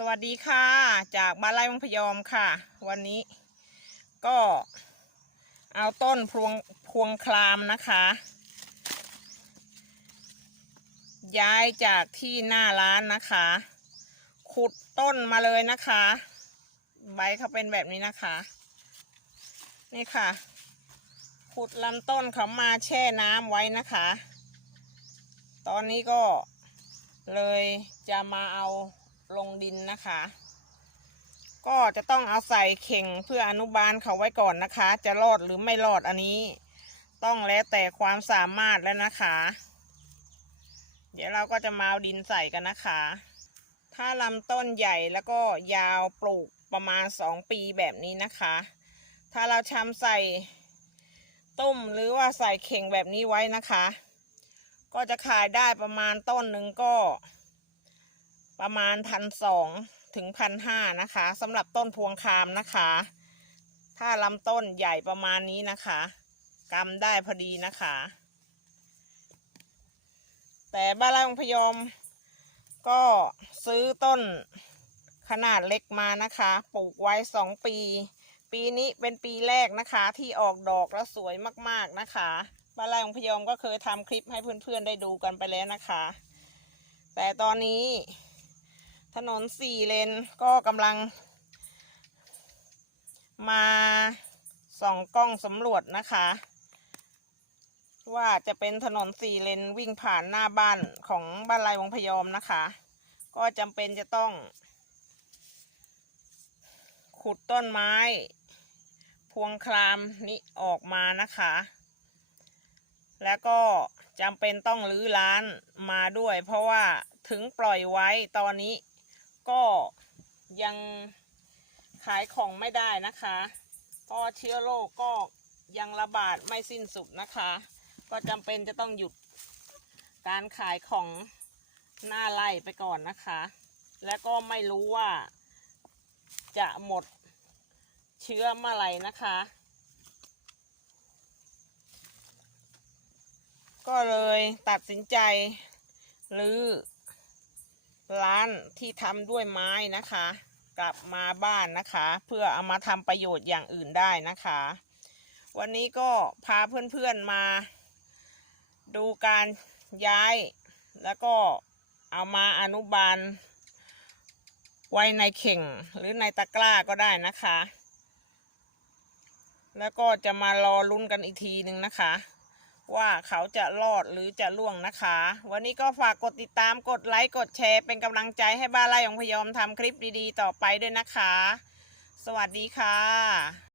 สวัสดีค่ะ จากบ้านไร่มังพยอมค่ะ วันนี้ก็เอาต้นพวงพวงคลามนะคะ ย้ายจากที่หน้าร้านนะคะ ขุดต้นมาเลยนะคะ ใบเขาเป็นแบบนี้นะคะ นี่ค่ะ ขุดลำต้นเขามาแช่น้ำไว้นะคะ ตอนนี้ก็เลยจะมาเอา ลงดินนะคะ ก็จะต้องเอาใส่เข่งเพื่ออนุบาลเขาไว้ก่อนนะคะ จะรอดหรือไม่รอดอันนี้ ต้องแล้วแต่ความสามารถแล้วนะคะ เดี๋ยวเราก็จะมาเอาดินใส่กันนะคะ ถ้าลำต้นใหญ่แล้วก็ยาวปลูกประมาณสองปีแบบนี้นะคะ ถ้าเราชำใส่ต้มหรือว่าใส่เข่งแบบนี้ไว้นะคะ ก็จะขายได้ประมาณต้นหนึ่งก็ ประมาณพันสองถึงพันห้านะคะสำหรับต้นพวงคามนะคะ ถ้าลำต้นใหญ่ประมาณนี้นะคะกำได้พอดีนะคะ แต่บ้านไร่องพยอมก็ซื้อต้นขนาดเล็กมานะคะ ปลูกไว้สองปี ปีนี้เป็นปีแรกนะคะ ที่ออกดอกแล้วสวยมากๆนะคะบ้านไร่องพยอมก็เคยทำคลิปให้เพื่อนๆได้ดูกันไปแล้วนะคะ แต่ตอนนี้ ถนนสี่เลนก็กำลัง มาส่องกล้องสำรวจนะคะ ว่าจะเป็นถนนสี่เลนวิ่งผ่านหน้าบ้านของบ้านไรวงพยอมนะคะ ก็จำเป็นจะต้อง ขุดต้นไม้ พวงคลามนี้ออกมานะคะ แล้วก็จำเป็นต้องรื้อร้านมาด้วย เพราะว่าถึงปล่อยไว้ตอนนี้ ก็ยังขายของไม่ได้นะคะเพราะเชื้อโรคก็ยังระบาดไม่สิ้นสุดนะคะ ก็จำเป็นจะต้องหยุดการขายของหน้าไร่ไปก่อนนะคะ แล้วก็ไม่รู้ว่าจะหมดเชื้อเมื่อไหร่นะคะ ก็เลยตัดสินใจรื้อ ร้านที่ทำด้วยไม้นะคะ กลับมาบ้านนะคะ เพื่อเอามาทำประโยชน์อย่างอื่นได้นะคะ วันนี้ก็พาเพื่อนๆมา ดูการย้าย แล้วก็เอามาอนุบาล ไว้ในเข่งหรือในตะกร้าก็ได้นะคะ แล้วก็จะมารอลุ้นกันอีกทีหนึ่งนะคะ ว่าเขาจะรอดหรือจะล่วงนะคะ วันนี้ก็ฝากกดติดตามกดไลค์กดแชร์ เป็นกำลังใจให้บ้านไร่ของพยอมทำคลิปดีๆ ต่อไปด้วยนะคะ สวัสดีค่ะ